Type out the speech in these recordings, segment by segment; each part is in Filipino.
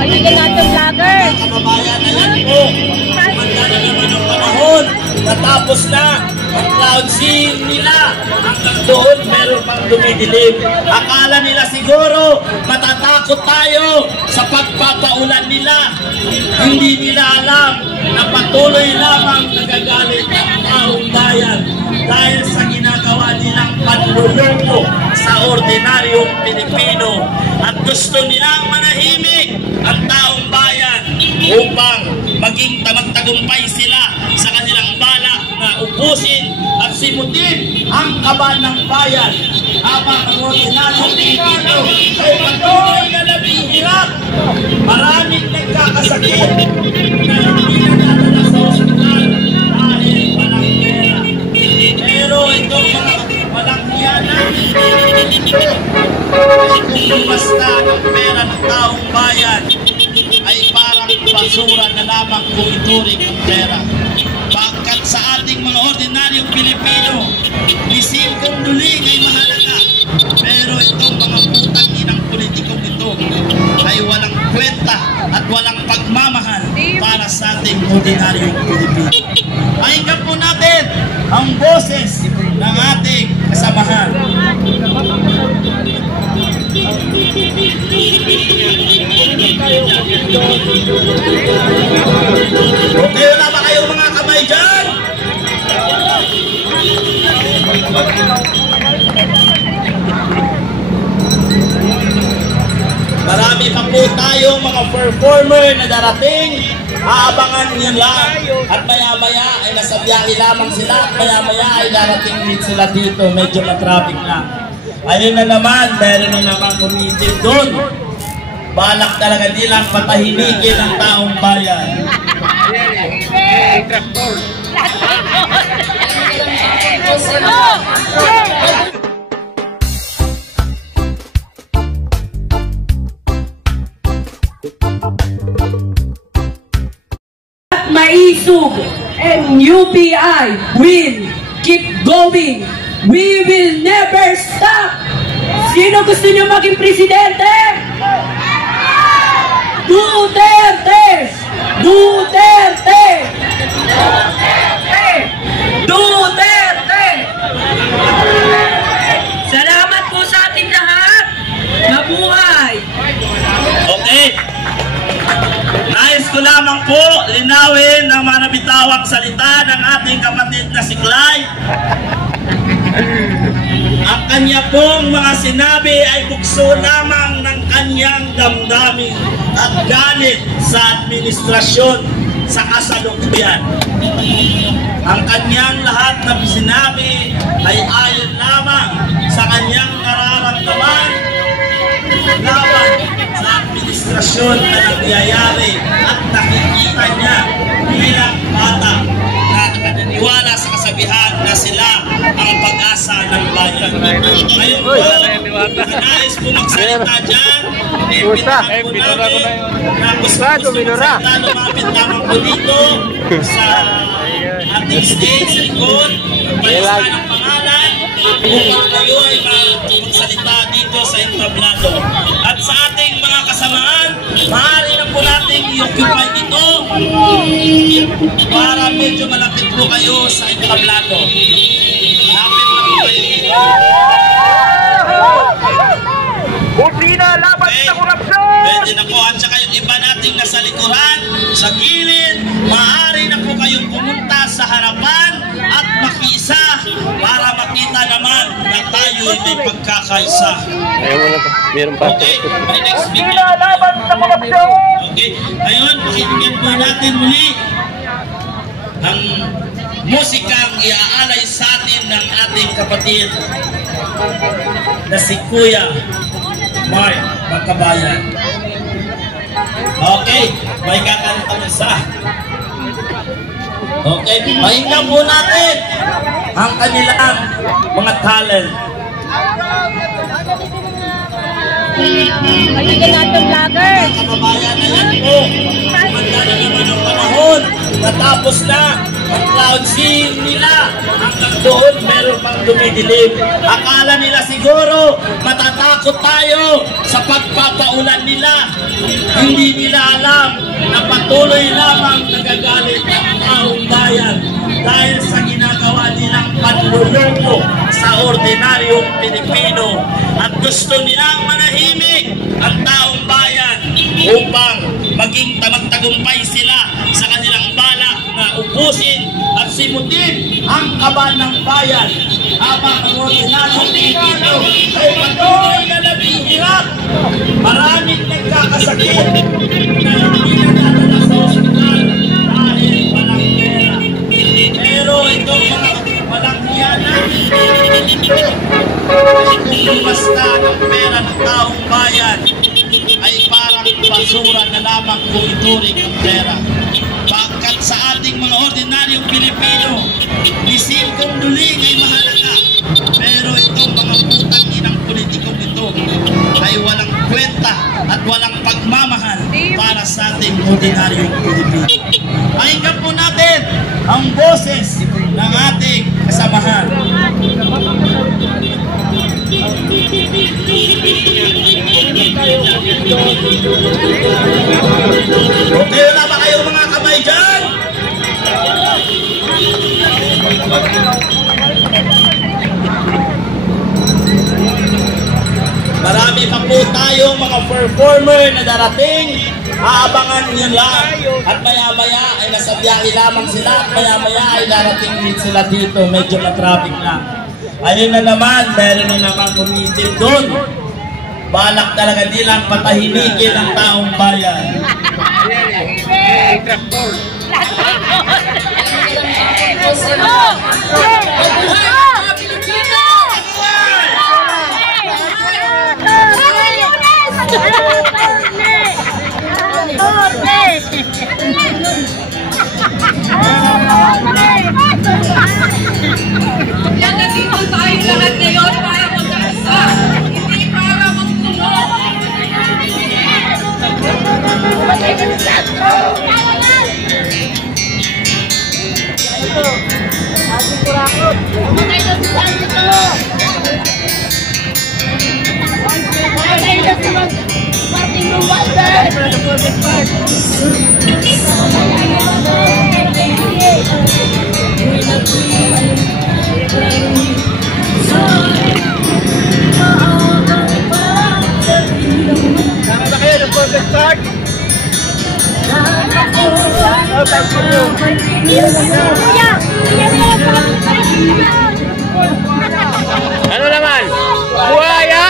Kaibigan natin vlogger. Kababayan na yan po. Kumanda na naman ang panahon. Natapos na ang cloud seeding nila. Hanggang doon meron pang dumidilim. Akala nila siguro matatakot tayo sa pagpapaulan nila. Hindi nila alam na patuloy lamang nagagalit ang taong bayan dahil sa ginagawa nilang panluloko sa ordinaryong Pilipino. At gusto nilang manahimik ang taong bayan upang maging magtagumpay sila sa kanilang balak na ubusin at simutin ang kaban ng bayan habang ang ordinaryong Pilipino ay patuloy na nabihirap. Maraming nagkakasakit na hindi nadadala sa ospital dahil walang pera. Pero itong mga walang hiyanan, kung basta ang pera ng taong bayan ay parang basura na lamang kung ituring ang pera. Pagkat sa ating mga ordinaryong Pilipino, bisin kung duling ay mahalaga. Pero itong mga putang inang politikong ito ay walang kwenta at walang pagmamahal para sa ating ordinaryong Pilipino. Pakinggan po natin ang boses ng ating kasamahan. Okay, wala ba kayong mga kamay dyan? Marami pa po tayong mga performer na darating. Aabangan nyo lang. At maya-maya ay nasa biyahe lamang sila. At maya-maya ay darating din sila dito. Medyo na-traffic lang. Ayun na naman, meron na naman kumitin doon. Balak talaga nilang patahimikin ang taong bayan. Maisog and UPI will keep going. We will never stop. Sino gusto niyo maging presidente? Duterte! Duterte! Duterte! Duterte! Salamat po sa ating lahat. Mabuhay! Okay. Nais ko lamang po linawin ang mga nabitawang salita ng ating kapatid na si Clyde. Ang kanya pong mga sinabi ay bukso lamang ng kanyang damdamin at galit sa administrasyon sa kasalukuyan. Ang kanyang lahat na sinabi ay ayon lamang sa kanyang nararamdaman laban sa administrasyon na nangyayari at nakikita niya bilang bata na naniniwala sa kasabihan na sila ang pag-asa ng bayan. Ngayon po, nais po magsalita dyan, inimbitahan po namin na gusto magsalita, lumapit lamang po dito sa ating stage, sa likod, magpalista ng pangalan, upang kayo ay magsalita dito sa entablado. At sa ating mga kasamaan, maaari na po natin i-occupy dito para medyo malapit po kayo sa entablado. Lapit na po kayo dito. Kusina laban sa korupsyon! Pwede na po. At saka yung iba nating nasa likuran, sa gilid, maaari na po kayong pumunta sa harapan at makiisa para makita naman na tayo ay may pagkakaisa. Okay, my next speaker. Kusina laban sa korupsyon! Okay, ngayon pakinggan po natin muli ang musikang iaalay sa atin ng ating kapatid na si Kuya Mark Magkabayan. Okay, may kakantang isa. Okay, pakinggan po natin ang kanilang mga talent. Kaibigan natin vlogger. Kababayan na yan po. Kumanda na naman naman ng panahon, natapos na ang cloud seeding nila. Hanggang doon, meron pang dumidilim. Akala nila siguro, matatakot tayo sa pagpapaulan nila. Hindi nila alam na patuloy lamang nagagalit ang taong bayan dahil sa ginagawa nilang panluloko sa ordinaryong Pilipino. At gusto nilang manahimik ang taong bayan upang maging magtagumpay sila sa kanilang balak na ubusin at simutin ang kaban ng bayan. Habang ang ordinaryong Pilipino ay patuloy na naghihirap. Maraming nagkakasakit na hindi nadadala sa ospital dahil walang pera. Pero itong mga walang hiyanan, kung basta ng pera ng taong bayan ay parang basura na lamang kung ituring ang pera. Pagkat sa ating mga ordinaryong Pilipino, isil kong duling ay mahalaga. Pero itong mga putang inang politikong ito ay walang kwenta at walang pagmamahal para sa ating ordinaryong Pilipino. Pakinggan po natin ang boses ng ating kasamahan. Okay na ba kayo mga kamay dyan? Marami pa po tayong mga performer na darating. Aabangan nyo lang. At maya-maya ay nasa biyahe lamang sila. At maya-maya ay darating din sila dito. Medyo na-traffic lang. Ayun na naman, meron na naman umitin doon. Balak talaga nilang patahimikin ang taong bayan. Kaya nandito tayong lahat ngayon para magkaisa, hindi para magtulong. Tama na kayo ng perfect start? Ano naman? Buhaya?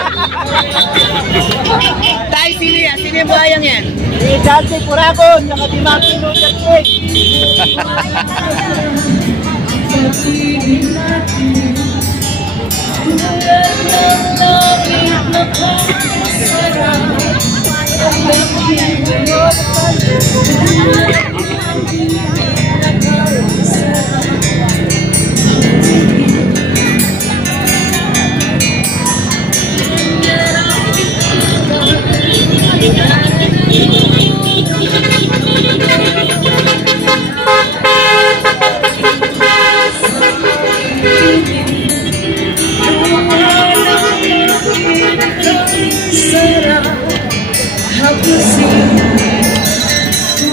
Tay, sino yan? Sino yung buhayang yan? Si Dante Curagon, saka si Martin Luther King.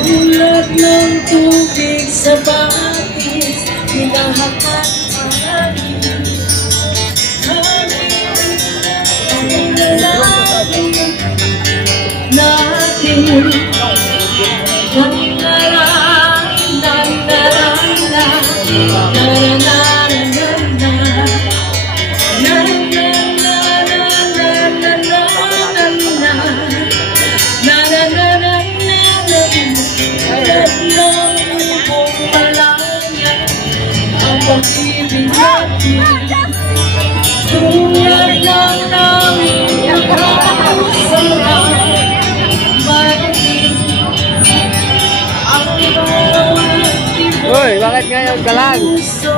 Tulad ng tubig sa batis, hinahakat ang langit. Ang lalaki natin, pag-ibig natin, tulad lang namin nakakasarap, maraming ang bawat ibang Uy, bakit ngayon ka lang? puso.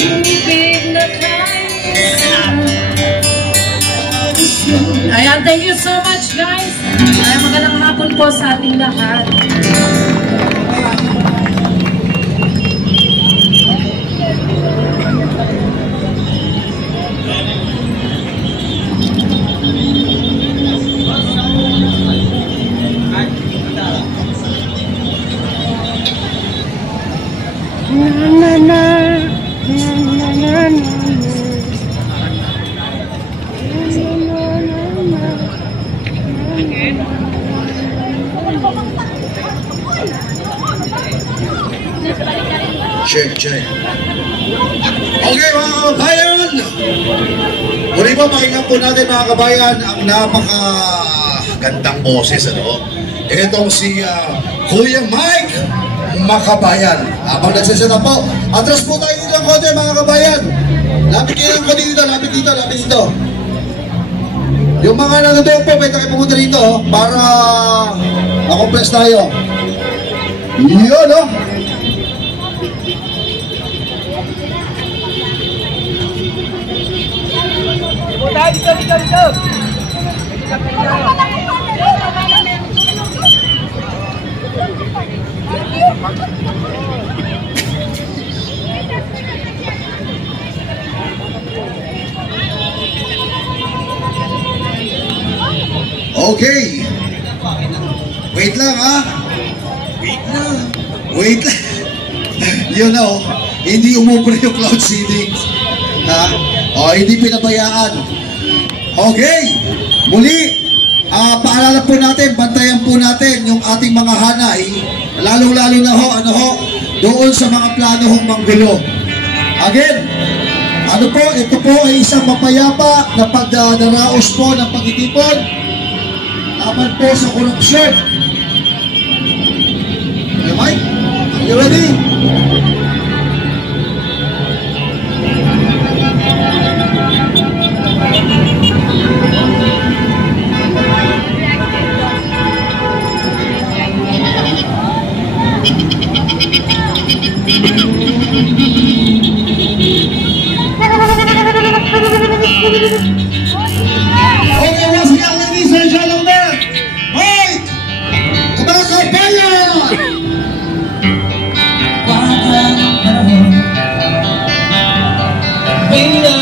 Tubig na kaisa, Ayan, thank you so much guys. Ay, magandang hapon po sa ating lahat. Check, check. Okay mga kabayan, muli po pakinggan po natin mga kabayan ang napakagandang boses, ano? Itong si Kuya Mike Makabayan. Habang nagsasada po, atras po tayo dito ng konti mga kabayan. Lapit kayo ng konti dito, lapit dito, lapit dito. Yung mga nanonood po, pwede kayo pumunta dito para makompress tayo. Yun, no? Dito. Okay. Wait lang ha. Wait lang. Yun na oh. Hindi umubra yung cloud seeding. Ha? O, hindi pinabayaan. Okay. Muli, paalala po natin, bantayan po natin yung ating mga hanay. Lalong-lalo na ho, doon sa mga plano hong manggulo. Again, ito po ay isang mapayapa na pagdaraos po ng pagtitipon laban po sa korupsyon. Okay, Mike? Are you ready? Okay, once again, ladies and gentlemen, Mike Makabayan! Wala